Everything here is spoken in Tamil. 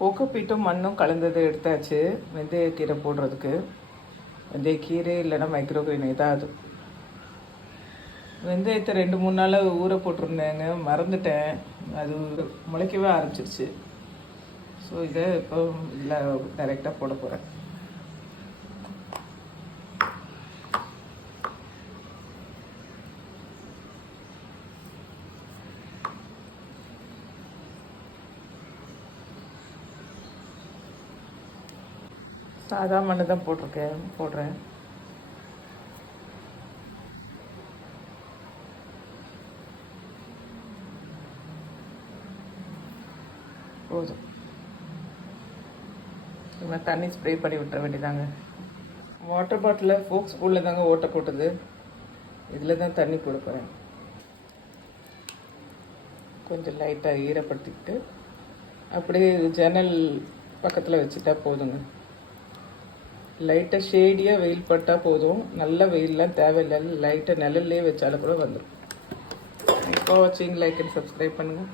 கோகோபீட்டும் மண்ணும் கலந்ததை எடுத்தாச்சு வெந்தயக்கீரை போடுறதுக்கு. வெந்தயக்கீரை இல்லைன்னா மைக்ரோக்ரீன் ஏதாவது. வெந்தயத்தை 2-3 நாளாக ஊற போட்டிருந்தேங்க, மறந்துட்டேன். அது முளைக்கவே ஆரம்பிச்சிருச்சு. ஸோ இதை இப்போ இல்லை டைரெக்டாக போட போகிறேன். சாதா மண்ணு தான் போடுறேன். போதும். இனிமேல் தண்ணி ஸ்ப்ரே பண்ணி விட்டுற வேண்டியதாங்க. வாட்டர் பாட்டிலில் ஃபோக் ஸ்பூனில் தாங்க ஓட்டை போட்டது. இதில் தான் தண்ணி கொடுக்குறேன். கொஞ்சம் லைட்டாக ஈரப்படுத்திக்கிட்டு அப்படியே ஜன்னல் பக்கத்தில் வச்சுட்டா போதுங்க. லைட்டாக ஷேடியாக வெயில் பட்டால் போதும். நல்ல வெயிலெலாம் தேவையில்லை. லைட்டாக நிழல்லே வச்சாலும் கூட வந்துடும். இப்போ வாட்சிங், லைக் அண்ட் சப்ஸ்கிரைப் பண்ணுங்கள்.